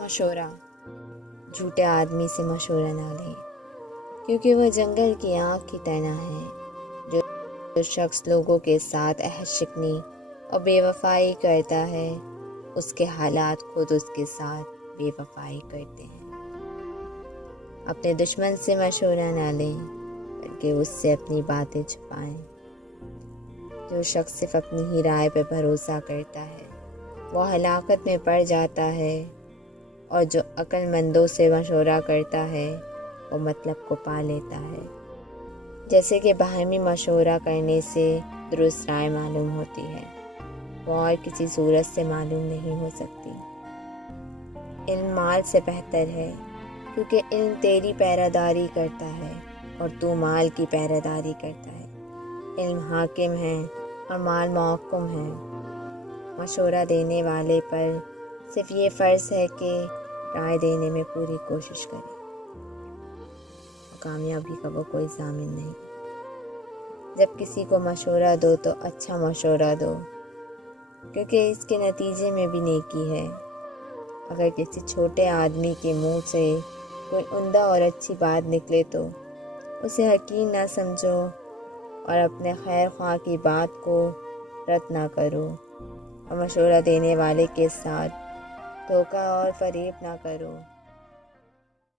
مشورہ۔ جھوٹے آدمی سے مشورہ نہ لیں، کیونکہ وہ جنگل کی آگ کی طرح ہے۔ جو شخص لوگوں کے ساتھ عہد شکنی اور بے وفائی کرتا ہے، اس کے حالات خود اس کے ساتھ بے وفائی کرتے ہیں۔ اپنے دشمن سے مشورہ نہ لیں، بلکہ اس سے اپنی باتیں چھپائیں۔ جو شخص صرف اپنی ہی رائے پہ بھروسہ کرتا ہے، وہ ہلاکت میں پڑ جاتا ہے، اور جو عقل مندوں سے مشورہ کرتا ہے، وہ مطلب کو پا لیتا ہے۔ جیسے کہ باہمی مشورہ کرنے سے درست رائے معلوم ہوتی ہے، وہ اور کسی صورت سے معلوم نہیں ہو سکتی۔ علم مال سے بہتر ہے، کیونکہ علم تیری پیراداری کرتا ہے اور تو مال کی پیراداری کرتا ہے۔ علم حاکم ہے اور مال محکوم ہے۔ مشورہ دینے والے پر صرف یہ فرض ہے کہ رائے دینے میں پوری کوشش کرے۔ کامیابی کا وہ کوئی ضامن نہیں۔ جب کسی کو مشورہ دو تو اچھا مشورہ دو، کیونکہ اس کے نتیجے میں بھی نیکی ہے۔ اگر کسی چھوٹے آدمی کے منہ سے کوئی عمدہ اور اچھی بات نکلے تو اسے حقیر نہ سمجھو اور اپنے خیر خواہ کی بات کو رد نہ کرو، اور مشورہ دینے والے کے ساتھ دھوکہ اور فریب نہ کرو۔